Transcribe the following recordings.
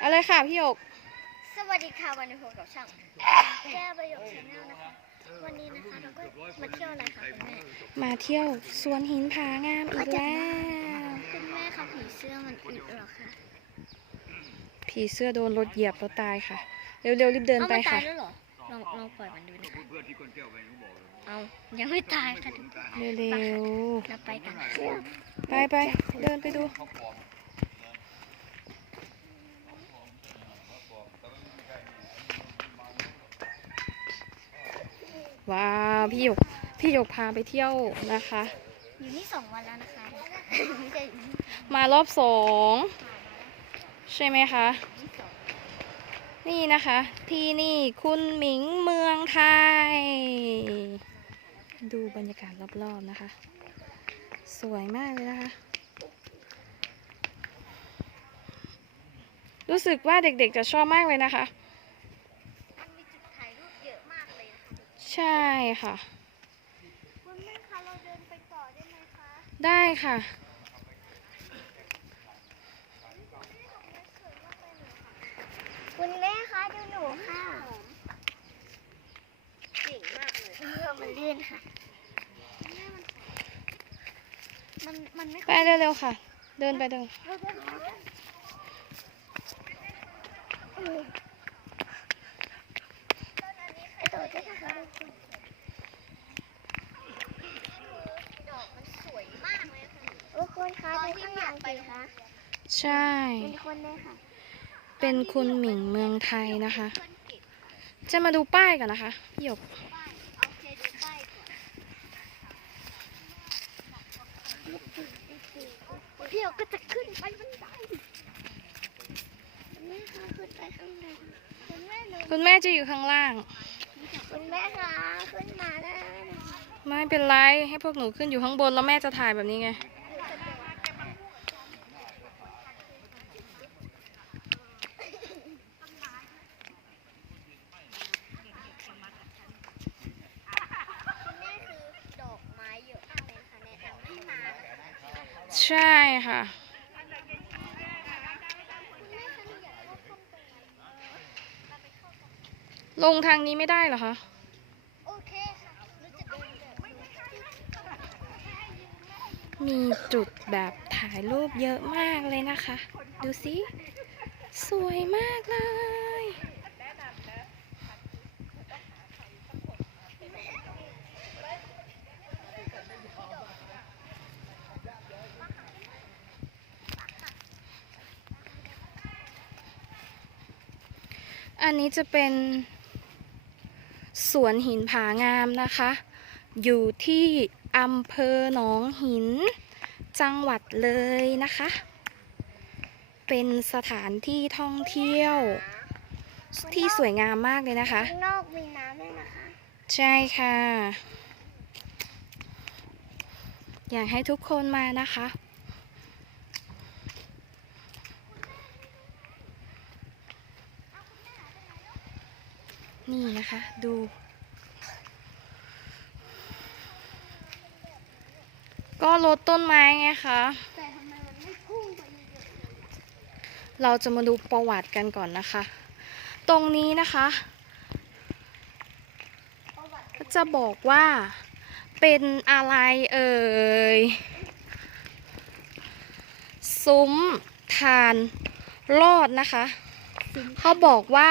เอาเลยค่ะพี่หยก สวัสดีค่ะวันนี้พบกับช่องแก้วประโยคชาแนลนะคะ วันนี้นะคะเราก็มาเที่ยวอะไรคะคุณแม่มาเที่ยวสวนหินผางามอีกแล้ว คุณแม่คะผีเสื้อมันอึดเหรอคะผีเสื้อโดนรถเหยียบแล้วตายค่ะ เร็วๆรีบเดินเอาไปมันตาค่ะยแล้วเหรอลองลองปล่อยมันดูนะคะเอายังไม่ตายค่ะเร็วเราไปกัน ๆ ไปไปเดินไปดู ว้าวพี่หยกพี่หยกพาไปเที่ยวนะคะ อยู่นี่สองวันแล้วนะคะไม่ใช่อยู่นี่มารอบสองใช่ไหมคะ นี่นะคะ ที่นี่คุณหมิงเมืองไทย ดูบรรยากาศรอบๆนะคะ สวยมากเลยนะคะ รู้สึกว่าเด็กๆจะชอบมากเลยนะคะ มันมีจุดถ่ายรูปเยอะมากเลยนะคะ ใช่ค่ะ คุณแม่คะเราเดินไปต่อได้ไหมคะ ได้ค่ะ คุณแม่คะดูหนูค่ะเก่งมากเลยเออมันลื่นค่ะ มันมันไม่ไปเร็วๆค่ะ เดินไปเดิน ดอกมันสวยมากเลยค่ะโอ้ คนคะดูข้างหลังสิคะใช่ เป็นคนเลยค่ะ เป็นคุณหมิงเมืองไทยนะคะ จะมาดูป้ายกันนะคะพี่หยกโอเคดูป้ายก่อนเดี๋ยวก็จะขึ้นไปบันไดคุณแม่คะขึ้นไปข้างในคุณแม่หนูคุณแม่จะอยู่ข้างล่าง คุณแม่คะขึ้นมาได้ ไม่เป็นไรให้พวกหนูขึ้นอยู่ข้างบนแล้วแม่จะถ่ายแบบนี้ไง คุณแม่คือดอกไม้เยอะมากเลยค่ะแนะนำให้มานะคะ ใช่ค่ะ คุณแม่คะหนูอยากเข้าถ้ำตรงนั้นเออเราไปเข้า ค่ะ ลงทางนี้ไม่ได้เหรอคะมีจุดแบบถ่ายรูปเยอะมากเลยนะคะ ดูสิ สวยมากเลย อันนี้จะเป็นสวนหินผางามนะคะ อยู่ที่อำเภอหนองหิน จังหวัดเลยนะคะ เป็นสถานที่ท่องเที่ยว ที่สวยงามมากเลยนะคะข้างนอกมีน้ำด้วยนะคะ ใช่ค่ะ อยากให้ทุกคนมานะคะ นี่นะคะดู ก็ลดต้นไม้ไงคะแต่ทำไมมันไม่พุ่งเราจะมาดูประวัติกันก่อนนะคะ ตรงนี้นะคะ ก็จะบอกว่าเป็นอะไรเอ่ยซุ้มทานรอดนะคะ เขาบอกว่า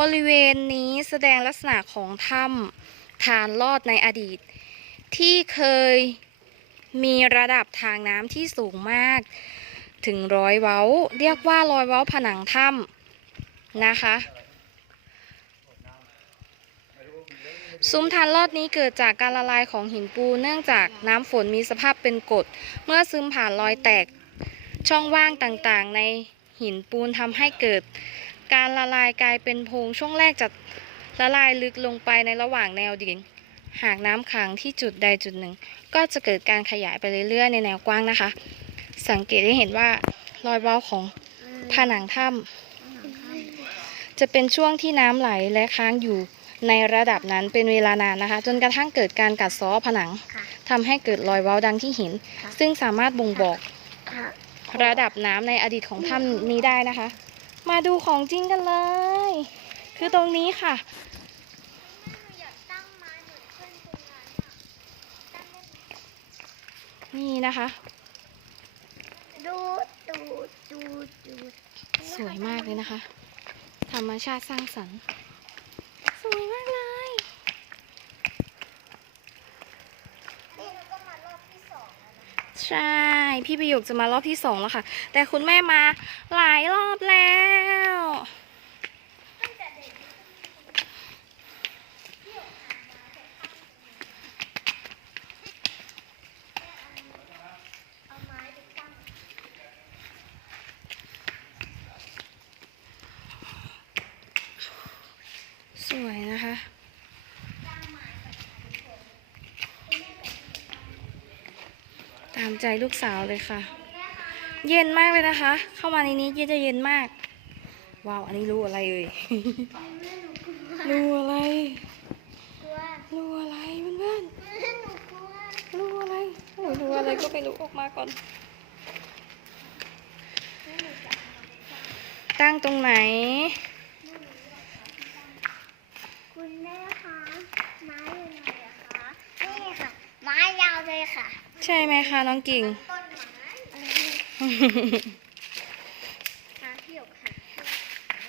บริเวณนี้แสดงลักษณะของถ้ำทานลอดในอดีต ที่เคยมีระดับทางน้ำที่สูงมาก ถึงร้อยเว้า เรียกว่ารอยเว้าผนังถ้ำนะคะ ซุ้มทานลอดนี้เกิดจากการละลายของหินปูนเนื่องจากน้ำฝนมีสภาพเป็นกรดเมื่อซึมผ่านรอยแตกช่องว่างต่างๆ ในหินปูนทำให้เกิด การละลายกลายเป็นโพรงช่วงแรกจะละลายลึกลงไปในระหว่างแนวดิน หากน้ำขังที่จุดใดจุดหนึ่ง ก็จะเกิดการขยายไปเรื่อยๆ ในแนวกว้างนะคะ สังเกตได้เห็นว่ารอยเว้าของผนังถ้ำจะเป็นช่วงที่น้ำไหลและค้างอยู่ในระดับนั้นเป็นเวลานานนะคะ จนกระทั่งเกิดการกัดเซ้อผนังค่ะทำให้เกิดรอยเว้าดังที่เห็น ซึ่งสามารถบ่งบอกระดับน้ำในอดีตของถ้ำนี้ได้นะคะ มาดูของจริงกันเลย คือตรงนี้ค่ะแม่หนูอยากตั้งไม้เหมือนเพื่อนตรงนั้นอะตั้งได้ไหมนี่นะคะ ดูดูดูดูสวยมากเลยนะคะ ธรรมชาติสร้างสรรค์ สวยมากเลย นี่เราก็มารอบที่สองแล้วนะ ใช่ พี่ประโยคจะมารอบที่สองแล้วค่ะ แต่คุณแม่มาหลายรอบแล้ว ตั้งแต่เด็กที่ออกมามาแต่ตั้งเอาไม้ไปตั้ง สวยนะคะ ตามใจลูกสาวเลยค่ะ เย็นมากเลยนะคะ เข้ามาในนี้เย็นจะเย็นมาก ว้าว อันนี้รู้อะไรเอ่ยรู้อะไรรู้อะไรเพื่อนๆรู้อะไรโอ้ยรู้อะไรก็ไม่รู้ออกมาก่อน ตั้งตรงไหน คุณแม่คะ ไม้อยู่ไหนอะคะ นี่ค่ะ ไม้ยาวเลยค่ะ ใช่ไหมคะน้องกิ่ง ต้นไม้ค่ะพี่หยกค่ะ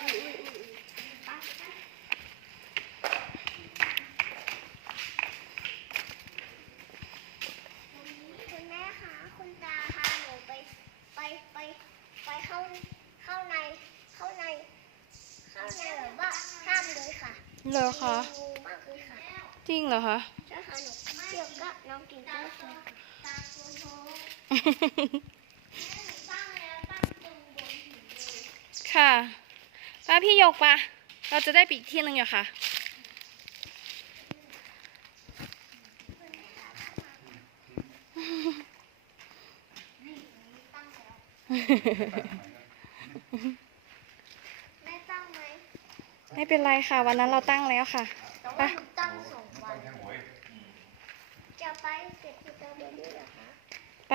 อุ๊ยอุ๊ยอุ๊ยอุ๊ยไปคุณแม่คะคุณตาพาหนูไปไปไปไปเข้าเข้าในเข้าในเข้าในแบบว่าห้ามเลยค่ะเหรอคะงูมากเลยค่ะจริงเหรอคะ ใช่ค่ะหนูเที่ยวก็น้องกินก็ ค่ะป้าพี่ยกปะเราจะได้ปีกที่หนึ่งอยู่ค่ะตั้งแล้วแม่ตั้งไหมไม่เป็นไรค่ะ วันนั้นเราตั้งแล้วค่ะแต่ว่าหนูตั้งสองวันจะไปเก็บสตรอเบอรี่อะ ไป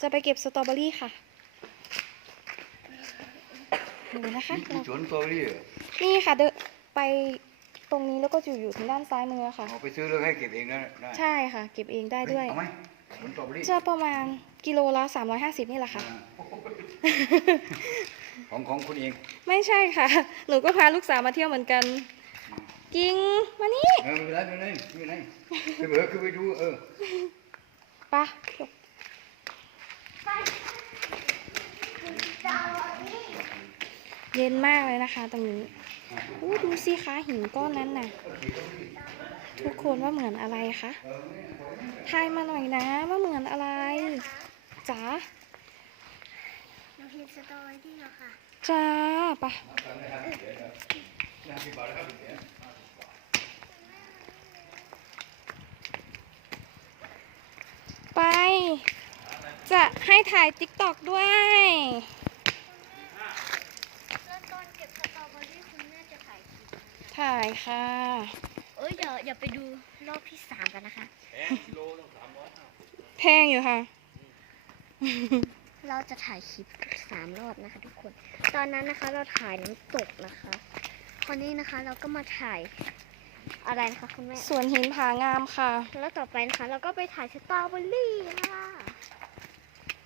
จะไปเก็บสตรอเบอรี่ค่ะ ดูนะคะมีสวนสตรอเบอรี่เหรอนี่ค่ะเดินไปตรงนี้แล้วก็อยู่อยู่ทางด้านซ้ายมือค่ะ เอาไปซื้อแล้วให้เก็บเองนะได้ใช่ค่ะ เก็บเองได้ด้วย เอาไหมสวนสตรอเบอรี่จะประมาณกิโลละ350 นี่แหละค่ะ อ่าของของคุณเองไม่ใช่ค่ะ หนูก็พาลูกสาวมาเที่ยวเหมือนกัน กิงมานี่เออไม่เป็นไรไม่เป็นไรไม่เป็นไรคือเออคือไปดูเออ ไปะ ไปสตรอ เบอรี่เย็นมากเลยนะคะตรงนี้อู้ดูสิคะหินก้อนนั้นน่ะ ทุกคนว่าเหมือนอะไรคะทายมาหน่อยนะว่าเหมือนอะไรจ๋าหนูเห็นสตรอเบอรี่แล้วค่ะจ้าไปะไป จะให้ถ่ายติ๊กตอกด้วย แล้วตอนเก็บสตรอเบอรี่คุณแม่จะถ่ายคลิปนะคะ ถ่ายค่ะ เอ้ยเดี๋ยวอย่าไปดูรอบที่สามกันนะคะ แพงอยู่ค่ะ เราจะถ่ายคลิปสามรอบนะคะ ทุกคน ตอนนั้นนะคะเราถ่ายน้ำตกนะคะ คราวนี้นะคะเราก็มาถ่ายอะไรนะคะคุณแม่ สวนหินผางามค่ะ แล้วต่อไปนะคะ เราก็ไปถ่ายสตรอเบอรี่ค่ะ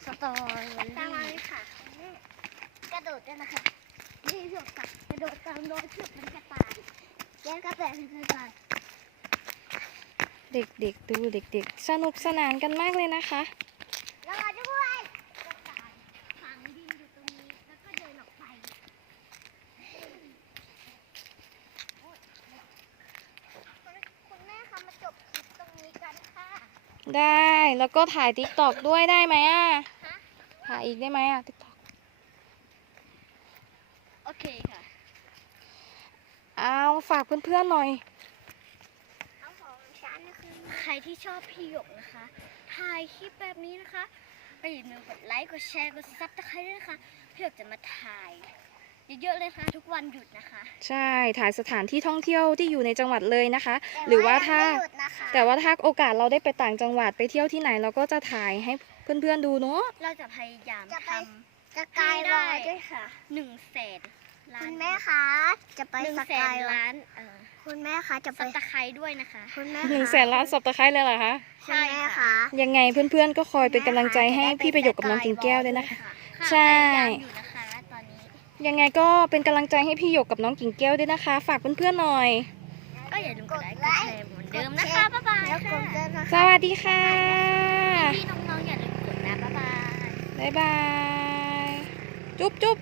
สตรอเบอรี่ตามมาเลยค่ะคุณแม่กระโดดด้วยนะคะ นี่เชือกค่ะกระโดดตามรอยเชือกมันกระต่ายแกกระต่ายเป็นกระต่ายเด็กๆดูเด็กๆ สนุกสนานกันมากเลยนะคะแล้วมาด้วยกระต่ายฝังดินอยู่ตรงนี้แล้วก็เดินออกไปโอ๊ยคุณคุณแม่คะมาจบคลิปตรงนี้กันค่ะได้แล้วก็ถ่ายติ๊กตอกด้วยได้ไหมอะ ฮะถ่ายอีกได้ไหมอะติ๊กตอก โอเคค่ะ เอาฝากเพื่อนๆหน่อยเอาของฉันนะคะใครที่ชอบพี่หยกนะคะถ่ายคลิปแบบนี้นะคะไปอย่าลืมกดไลค์กดแชร์กดซับสไครต์ด้วยนะคะพี่หยกจะมาถ่ายเยอะๆเลยค่ะทุกวันหยุดนะคะ ใช่ถ่ายสถานที่ท่องเที่ยวที่อยู่ในจังหวัดเลยนะคะ หรือว่าถ้าแต่ว่าถ้าโอกาสเราได้ไปต่างจังหวัดไปเที่ยวที่ไหนเราก็จะถ่ายให้เพื่อนๆดูเนาะเราจะพยายามทสกายวอล์ด้วยค่ะหนึ่งแสน ล้าคุนณแม่คะจะไปหนึ่งสแสกานยวอล์ล้านเออคุณแม่คะจะสไปตะไคร้ด้วยนะคะ คุณแม่หนึ่งคะแสนล้านสับตะไคร้เลยเหรอคะคุณแม่คะยังไงเพื่อนๆก็คอยเป็นกำลังใจให้พี่ประโยคกับน้องกิ่งแก้วด้วยนะคะค่ะใช่พยายามอยู่นะคะตอนนี้ ยังไงก็เป็นกำลังใจให้พี่หยกกับน้องกิ่งแก้วด้วยนะคะ ฝากเพื่อนๆหน่อย ก็อย่าลืมกดไลค์กดแชร์เหมือนเดิมนะคะ บ๊ายบายแล้วกค่ะดด้วยนะสคะ วัสดีค่ะ พี่น้องๆอย่าลืมกดนะบ๊ายบาย บ๊ายบาย จุ๊บจุ๊บ